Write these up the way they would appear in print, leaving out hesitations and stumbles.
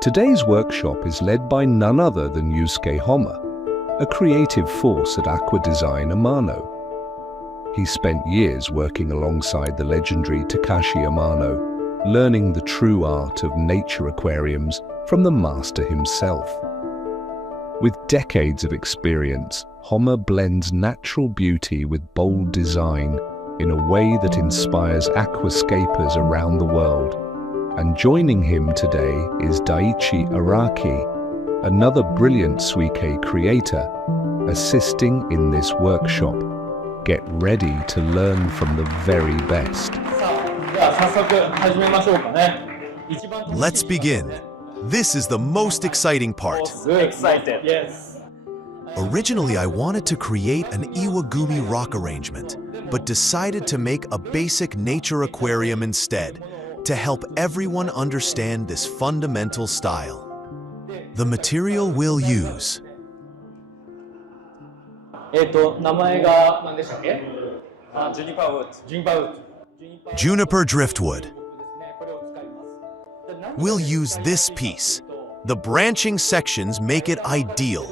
Today's workshop is led by none other than Yusuke Homma, a creative force at Aqua Design Amano. He spent years working alongside the legendary Takashi Amano, learning the true art of nature aquariums from the master himself. With decades of experience, Homma blends natural beauty with bold design in a way that inspires aquascapers around the world. And joining him today is Daichi Araki, another brilliant Suikei creator, assisting in this workshop. Get ready to learn from the very best. Let's begin. This is the most exciting part. Excited. Yes. Originally, I wanted to create an Iwagumi rock arrangement, but decided to make a basic nature aquarium instead, to help everyone understand this fundamental style. The material we'll use: 名前が何でしたっけ？ジュニパーウッド。ジュニパーウッド。 juniper driftwood. We'll use this piece. The branching sections make it ideal.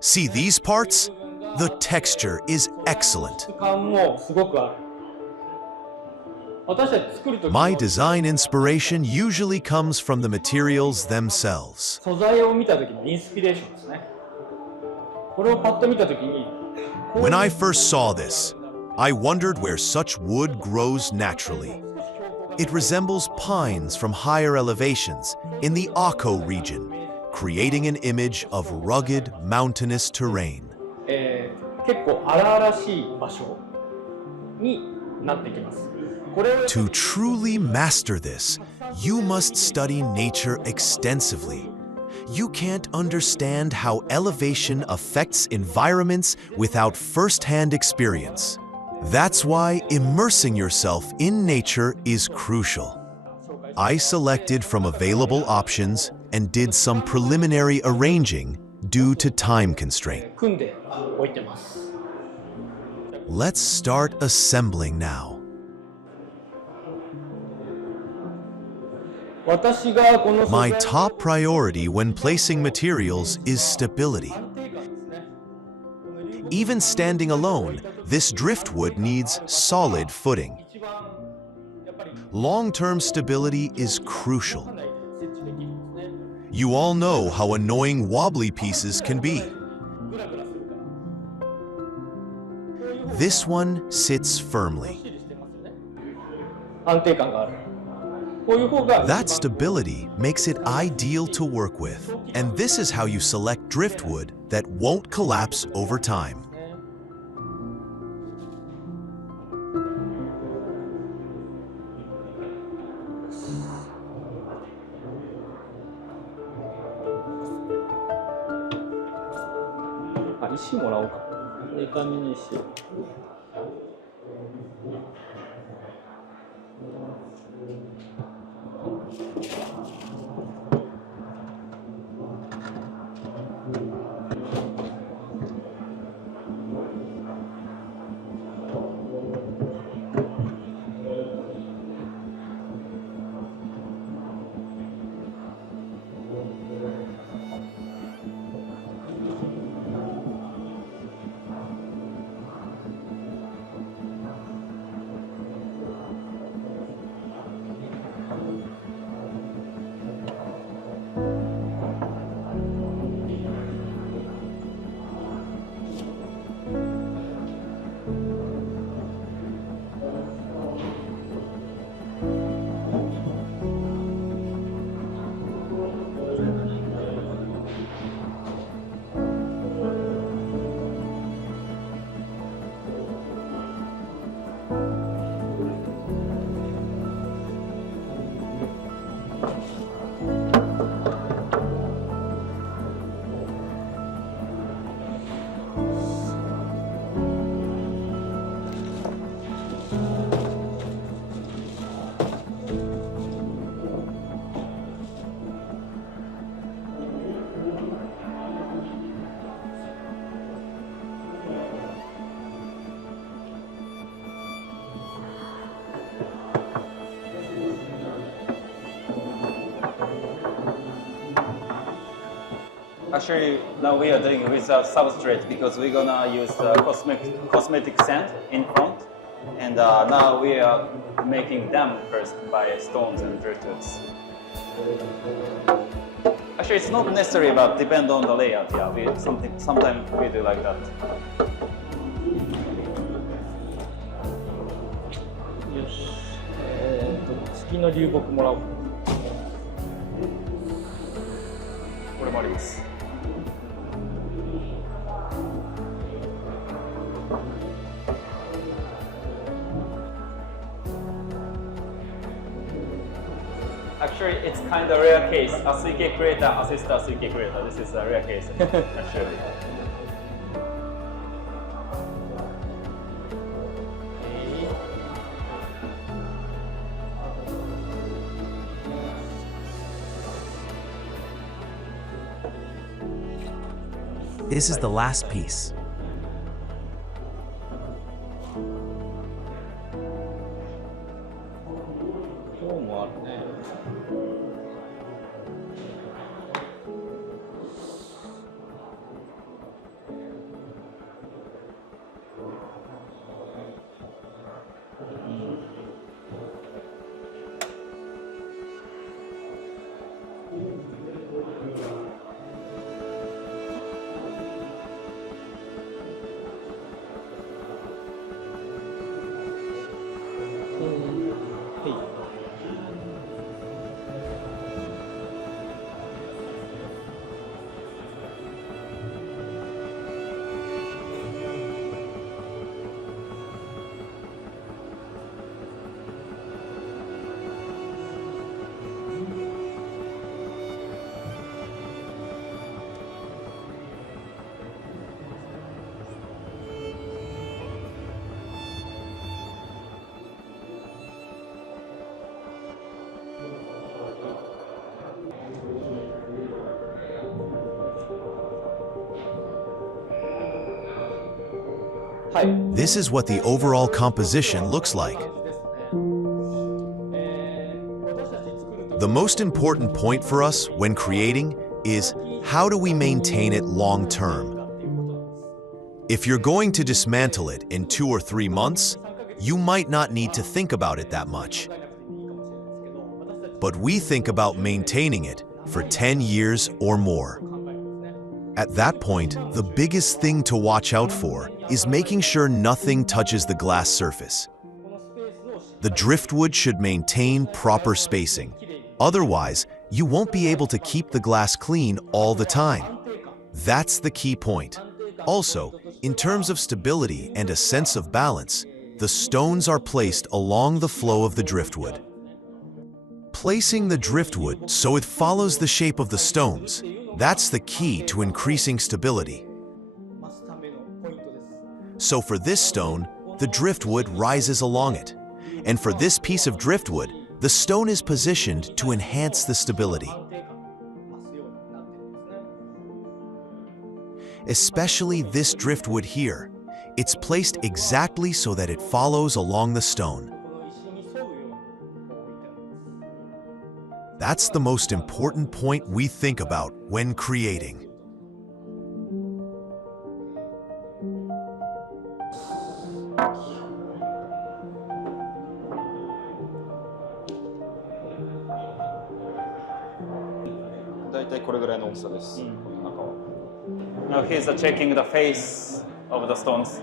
See these parts? The texture is excellent. 感もすごくある。私たち作るとき My design inspiration usually comes from the materials themselves. 素材を見たときのインスピレーションですね。これをパッと見たときに When I first saw this, I wondered where such wood grows naturally. It resembles pines from higher elevations in the Akko region, creating an image of rugged, mountainous terrain. 結構荒々しい場所になってきます。これを To truly master this, you must study nature extensively. You can't understand how elevation affects environments without first-hand experience. That's why immersing yourself in nature is crucial. I selected from available options and did some preliminary arranging due to time constraint. 組んで置いてます。 Let's start assembling now. 私がこの素 My 材 top priority when placing materials is stability. 安定感ですね。 Even standing alone, this driftwood needs solid footing. 一番やっぱり Long-term stability is crucial. かなり設置できるんですね。 You all know how annoying wobbly pieces can be. グラグラするから。こういう方が This one sits firmly. しっかりしてますよね。安定感がある。こういう方が That stability makes it ideal to work with, and this is how you select driftwood that won't collapse over time. 石もらおうか。デカミの石を。Actually, now we are doing with a substrate because we're gonna use the cosmetic sand in front, and now we are making them first by stones and driftwoods. Actually, it's not necessary, but depend on the layout. Yeah, sometimes we do like that. よし。月の流木もらおう。これもあります。Actually, it's kind of rare case. A Suikei Creator assists a Suikei Creator. This is a rare case, actually. This is the last piece. This is what the overall composition looks like. The most important point for us when creating is how do we maintain it long term? If you're going to dismantle it in 2 or 3 months, you might not need to think about it that much. But we think about maintaining it for 10 years or more. At that point, the biggest thing to watch out for is making sure nothing touches the glass surface. The driftwood should maintain proper spacing. Otherwise, you won't be able to keep the glass clean all the time. That's the key point. Also, in terms of stability and a sense of balance, the stones are placed along the flow of the driftwood. Placing the driftwood so it follows the shape of the stones, that's the key to increasing stability. So for this stone, the driftwood rises along it. And for this piece of driftwood, the stone is positioned to enhance the stability. Especially this driftwood here, it's placed exactly so that it follows along the stone. That's the most important point we think about when creating. Now he's checking the face of the stones.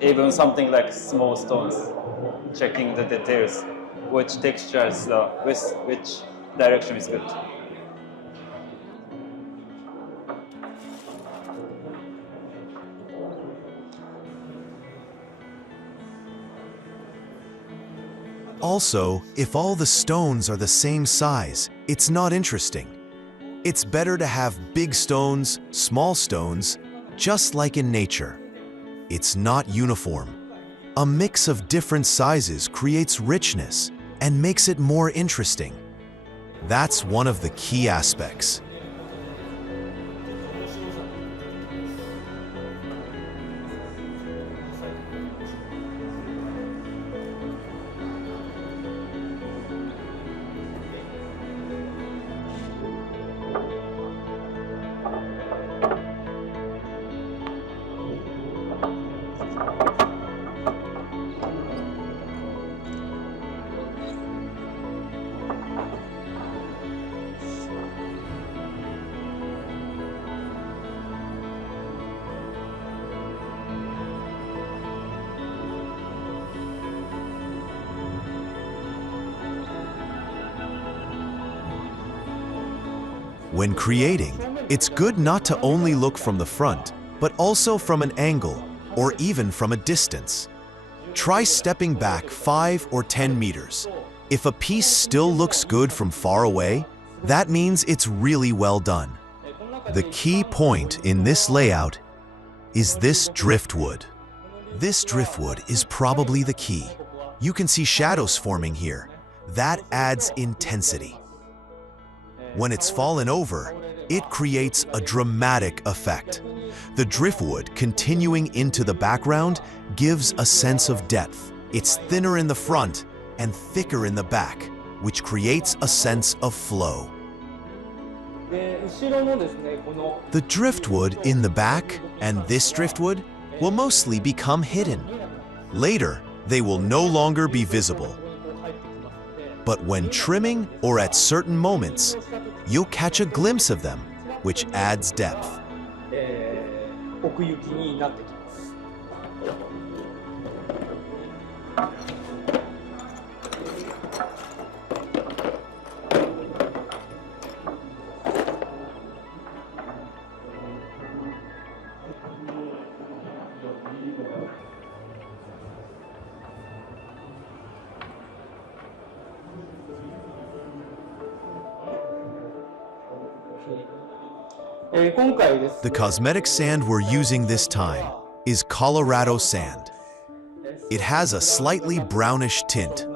Even something like small stones, checking the details, which textures, which direction is good. Also, if all the stones are the same size, it's not interesting. It's better to have big stones, small stones, just like in nature. It's not uniform. A mix of different sizes creates richness and makes it more interesting. That's one of the key aspects. When creating, it's good not to only look from the front, but also from an angle or even from a distance. Try stepping back 5 or 10 meters. If a piece still looks good from far away, that means it's really well done. The key point in this layout is this driftwood. This driftwood is probably the key. You can see shadows forming here. That adds intensity. When it's fallen over, it creates a dramatic effect. The driftwood continuing into the background gives a sense of depth. It's thinner in the front and thicker in the back, which creates a sense of flow. The driftwood in the back and this driftwood will mostly become hidden. Later, they will no longer be visible. But when trimming or at certain moments, you'll catch a glimpse of them, which adds depth. The cosmetic sand we're using this time is Colorado sand. It has a slightly brownish tint.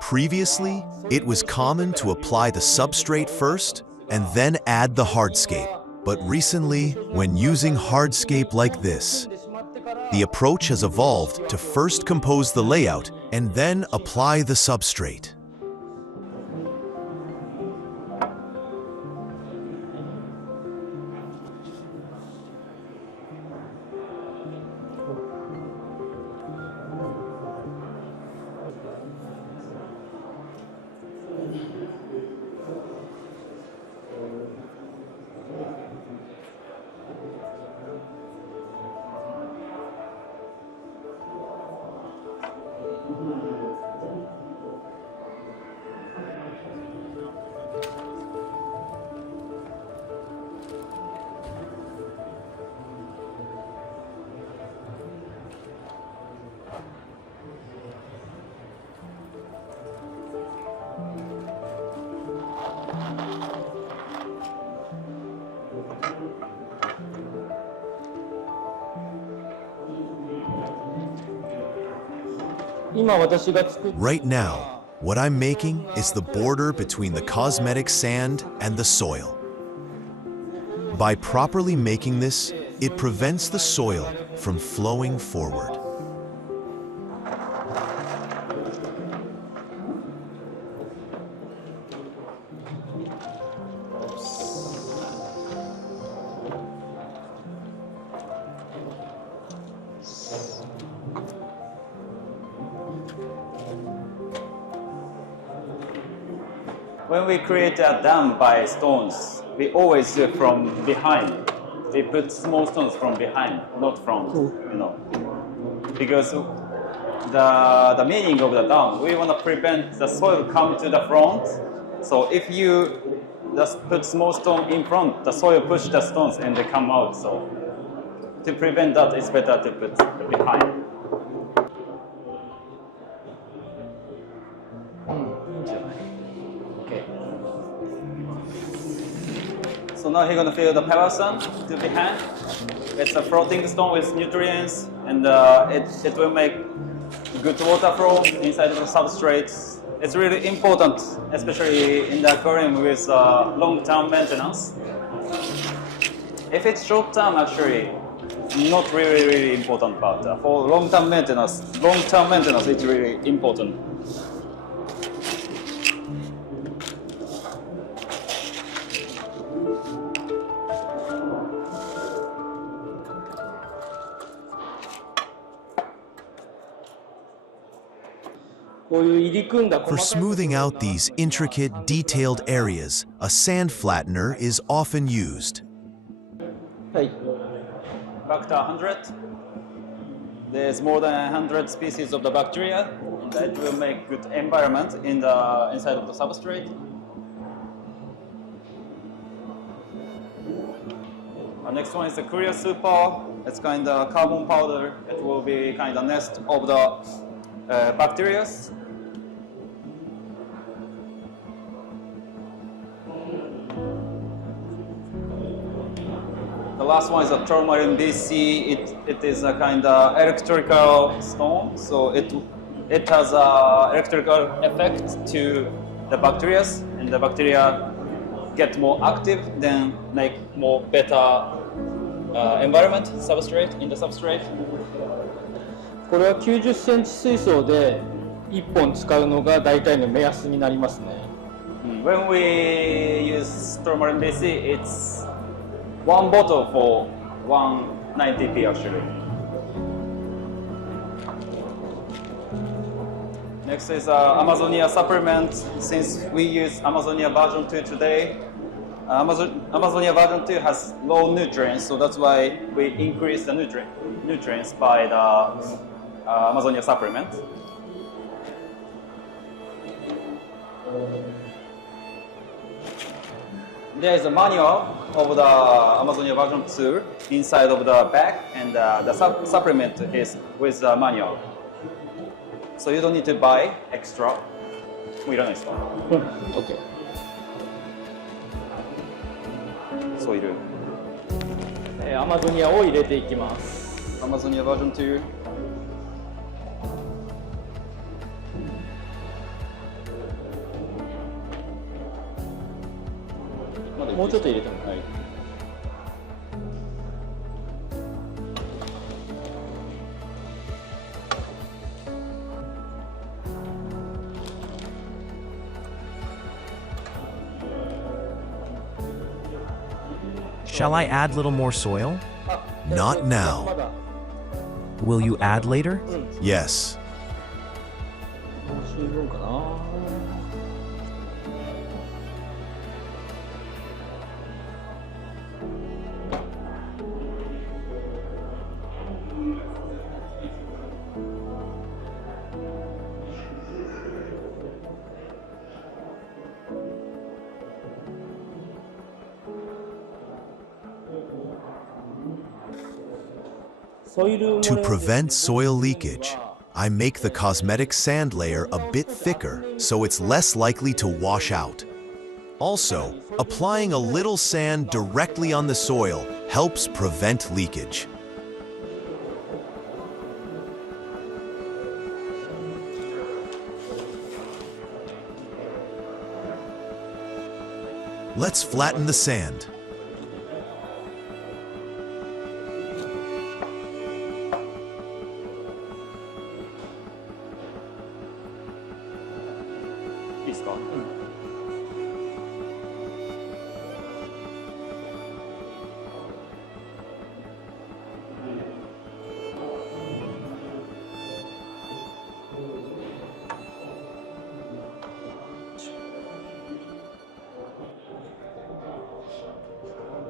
Previously, it was common to apply the substrate first and then add the hardscape. But recently, when using hardscape like this, the approach has evolved to first compose the layout and then apply the substrate. Right now, what I'm making is the border between the cosmetic sand and the soil. By properly making this, it prevents the soil from flowing forward. When we create a dam by stones, we always do it from behind. We put small stones from behind, not front, because the meaning of the dam, we want to prevent the soil come to the front. So if you just put small stone in front, the soil push the stones and they come out. So to prevent that, it's better to put behind. So now he's going to fill the pebble stone to behind. It's a floating stone with nutrients, and it will make good water flow inside of the substrates. It's really important, especially in the aquarium with long-term maintenance. If it's short-term, actually, not really important. But for long-term maintenance, it's really important. For smoothing out these intricate, detailed areas, a sand flattener is often used. Back to 100. There's more than 100 species of the bacteria, and that will make good environment in the inside of the substrate. Next one is the Korea Super. It's kind of carbon powder. It will be kind of nest of the bacteria. The last one is a tourmaline BC. It is a kind of electrical stone, so it has a electrical effect to the bacteria, and the bacteria get more active, then make more better environment substrate in the substrate. これは90センチ水槽で1本使うのが大体の目安になりますね。When we use tourmaline BC, it's one bottle for 190p actually. Next is Amazonia supplement. Since we use Amazonia version 2 today, Amazonia version 2 has low nutrients, so that's why we increase the nutrients by the Amazonia supplement. There is a manual of the Amazonia version 2 inside of the bag, and the supplement is with the manual. So you don't need to buy extra. もういらないですか？ OK。そういる。アマゾニアを入れていきます。Amazonia version 2. もうちょっと入れてもいい。Shall I add little more soil? Not now. Will you add later? Yes. 十分かな。To prevent soil leakage, I make the cosmetic sand layer a bit thicker so it's less likely to wash out. Also, applying a little sand directly on the soil helps prevent leakage. Let's flatten the sand.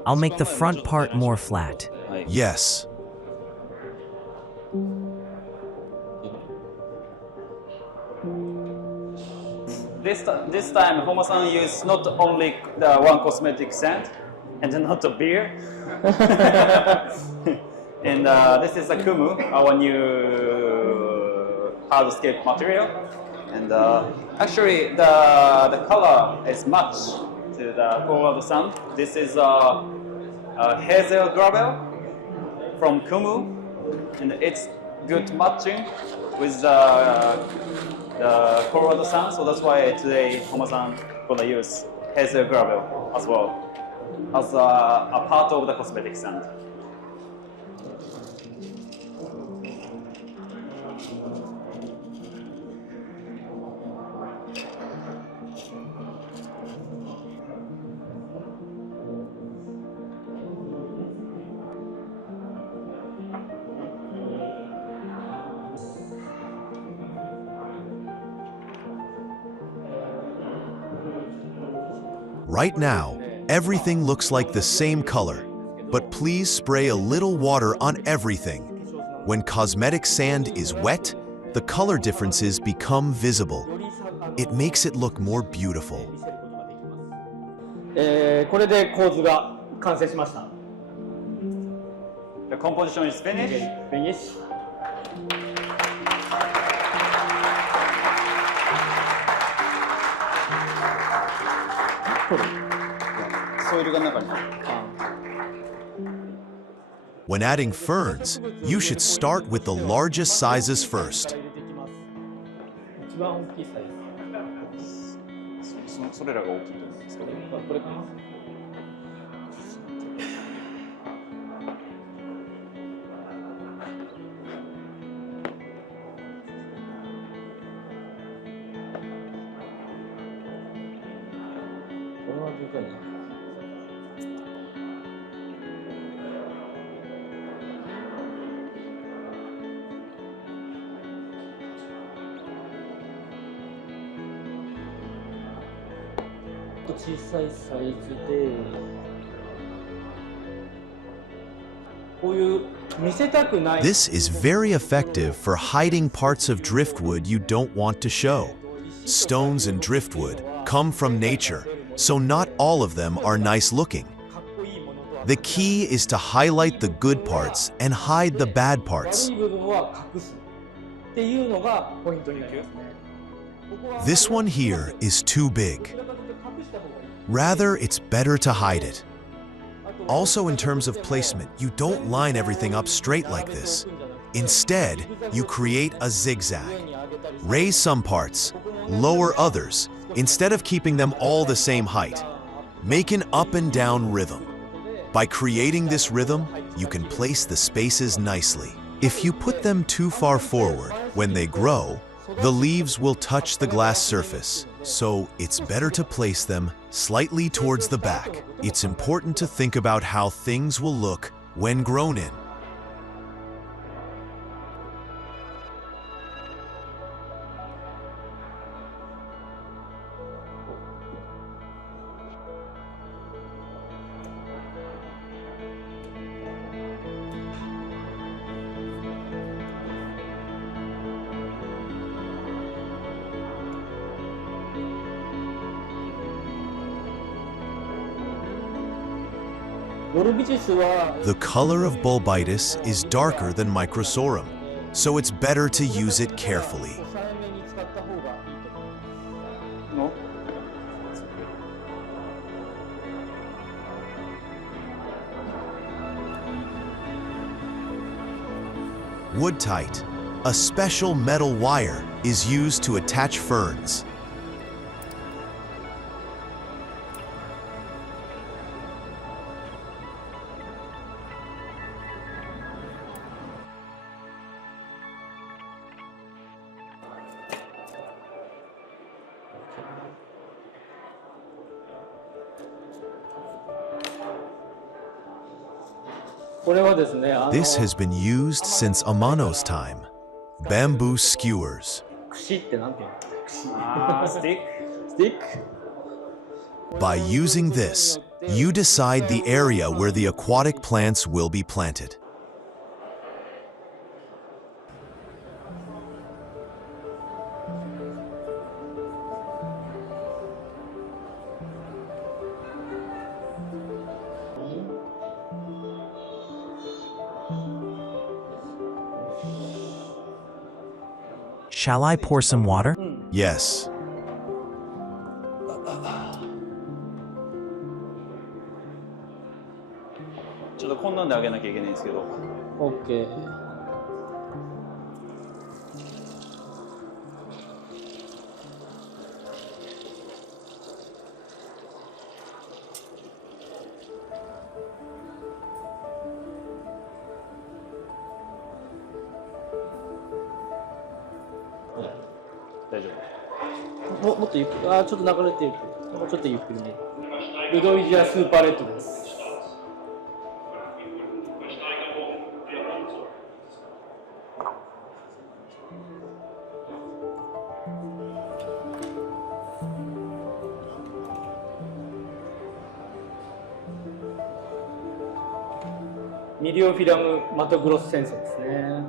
I'll make the front part more flat. Yes. This time, Homma-san used not only the one cosmetic sand, and not a beer. And this is a kumu, our new hardscape material. And actually, the color is matched to the coral sand. This is hazel gravel from kumu, and it's good matching with the coral sand. So that's why today Homma-san gonna use hazel gravel as well as a part of the cosmetic sand. Right now, everything looks like the same color, but please spray a little water on everything. When cosmetic sand is wet, the color differences become visible. It makes it look more beautiful. これで構図が完成しました。 The composition is finished. Finish. ソイルが中に。 When adding ferns, you should start with the largest sizes first. 一番大きいサイズ。それらが大きいと思うんですけど。これかな。 小さいサイズでこういう見せたくない This is very effective for hiding parts of driftwood you don't want to show. Stones and driftwood come from nature, so not all of them are nice looking. The key is to highlight the good parts and hide the bad parts. 悪い部分は隠すっていうのがポイントになりますね。 This one here is too big. Rather, it's better to hide it. Also, in terms of placement, you don't line everything up straight like this. Instead, you create a zigzag. Raise some parts, lower others, instead of keeping them all the same height. Make an up and down rhythm. By creating this rhythm, you can place the spaces nicely. If you put them too far forward, when they grow, the leaves will touch the glass surface, so it's better to place them slightly towards the back. It's important to think about how things will look when grown in. The color of bulbitis is darker than microsorum, so it's better to use it carefully. No? Wood tight, a special metal wire, is used to attach ferns. This has been used since Amano's time. Bamboo skewers. 串ってなんていうの？Stick. Stick? By using this, you decide the area where the aquatic plants will be planted. Shall I pour some water? Yes. ちょっとこんなんであげなきゃいけないんですけど。OK。大丈夫。もっとゆっくり、ちょっと流れてゆっくり。もうちょっとゆっくりね。ルドイジアスーパーレッドです。ミリオフィラムマトグロスセンセですね。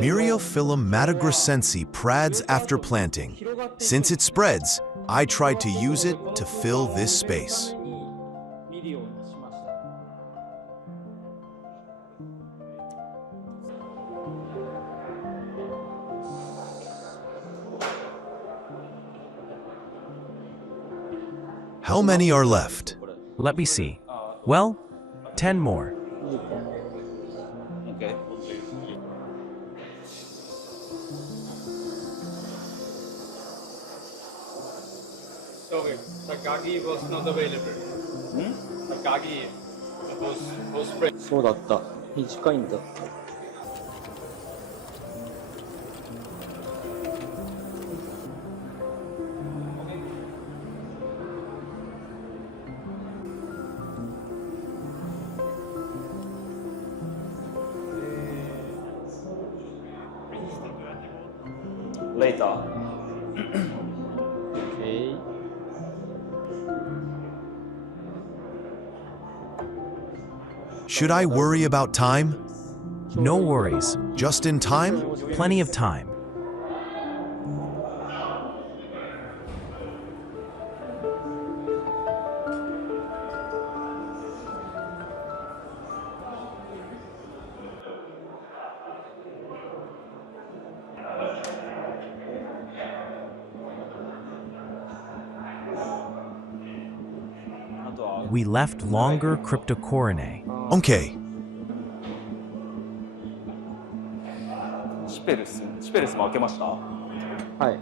Myriophyllum matagrossensi prads after planting. Since it spreads, I tried to use it to fill this space. How many are left? Let me see. Well, 10 more. Okay. Sorry, Takagi was not available. Takagi was spread. そうだった。短いんだ。Later. Okay. Should I worry about time? No worries. Just in time? Plenty of time. We left longer cryptocorainae. Okay. シペルスも開けました？はい。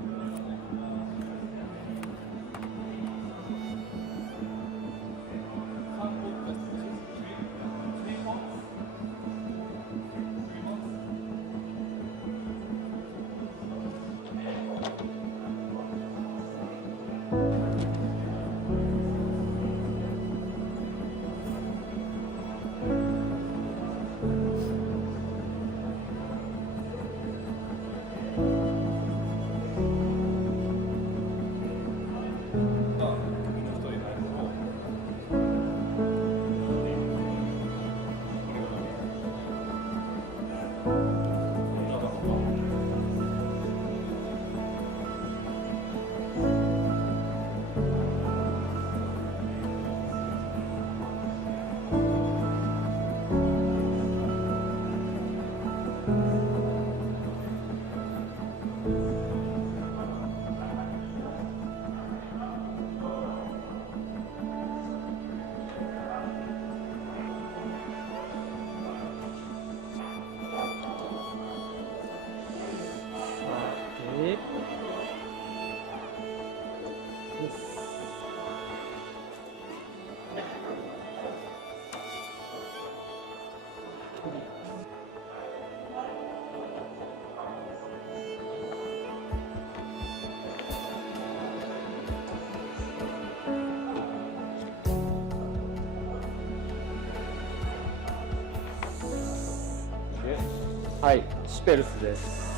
はい、シペルスです。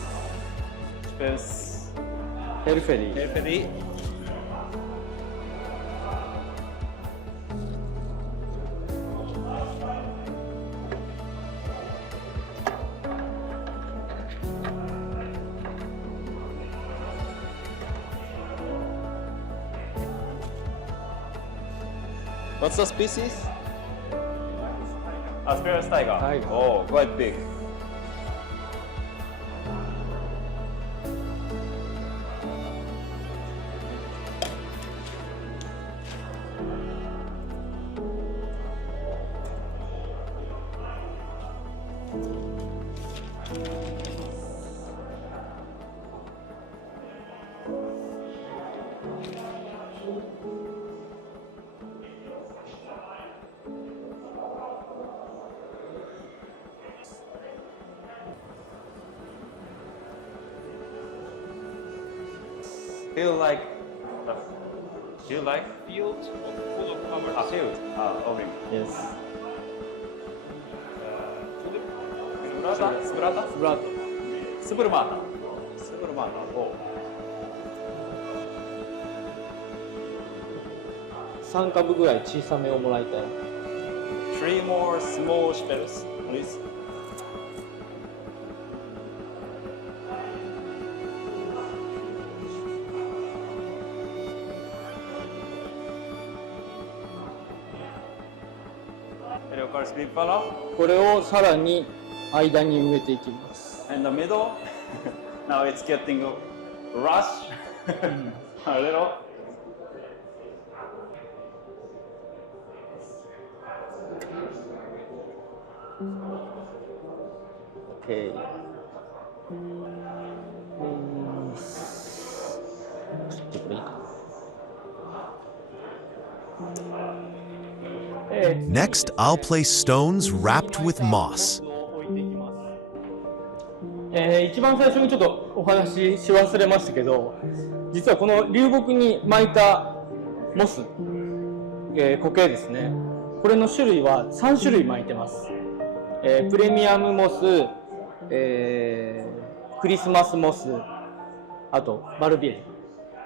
シペルス。ヘルフェリー。ヘルフェリー。What's the species? Asperger's tiger. Tiger. Oh, quite big. Feel like field full of cover. A field. Orange. Yes. スブラータスブルマータお3株ぐらい小さめをもらいたい。 3 more small shells, please. Hello, これをさらに間に植えていきます。 in the middle. Now it's getting rush a little. Okay. ちょっとこれいいか。Next, I'll place stones wrapped with moss. 一番最初にちょっとお話しし忘れましたけど、実はこの流木に巻いたモス、苔ですね。これの種類は3種類巻いてます。プレミアムモス、クリスマスモス、あとバルビエリ。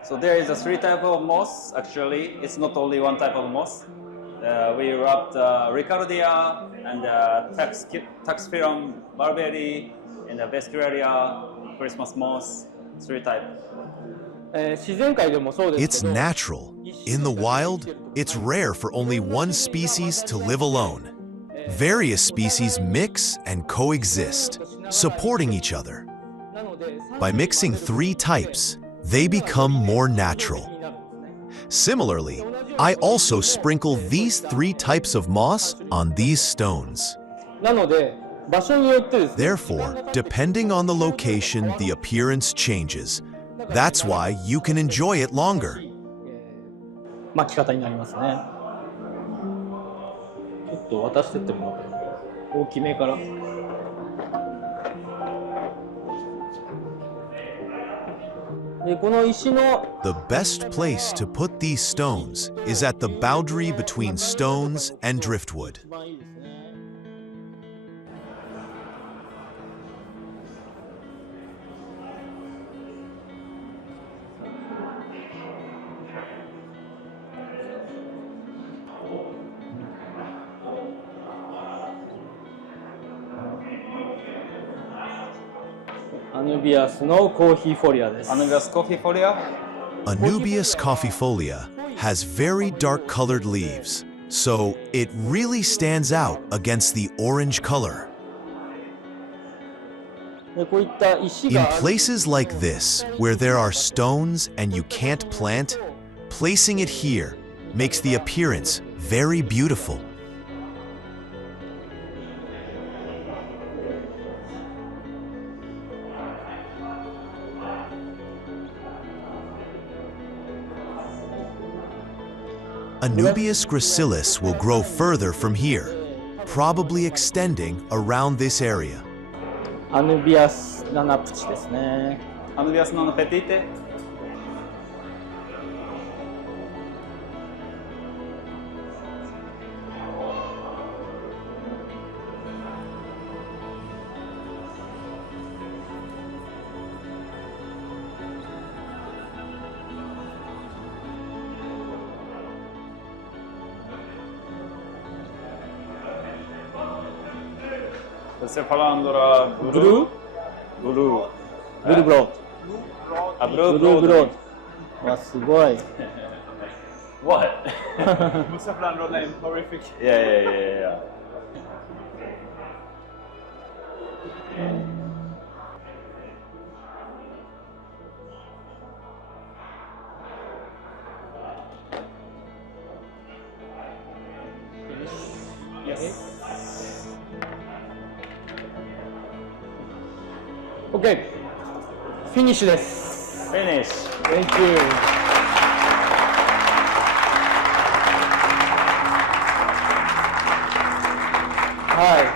So there is a 3 type of moss. Actually, it's not only one type of moss. We wrapped Ricardia and Taxiphyllum barberry and Vescularia, Christmas moss, 3 type. 自然界でもそうです It's けど、 natural. In the wild, it's rare for only one species to live alone. Various species mix and coexist, supporting each other. なので By mixing 3 types, they become more natural. Similarly, I also sprinkle these 3 types of moss on these stones. なので場所によってですね。 Therefore, depending on the location, the appearance changes. That's why you can enjoy it longer. 巻き方になりますね。ちょっと渡してってもらう。大きめから。で、この石の The best place to put these stones is at the boundary between stones and driftwood. 一番いいですね。アヌビアスのコーヒーフォリアです。 Anubias coffeefolia. Anubias coffeefolia has very dark colored leaves, so it really stands out against the orange color. でこういった石 In がある places like this, where there are stones and you can't plant, placing it here makes the appearance very beautiful. Anubias gracilis will grow further from here, probably extending around this area. アヌビアスナナプチですね。 Anubias non petite. Separandola ブルー blue. ブルーブローあ、ド。 blue ブルーブロー broad. ド。わ、すごい。 What? Musafran name horrific. Yeah. OK。フィニッシュです。 Finish. Thank you。はい。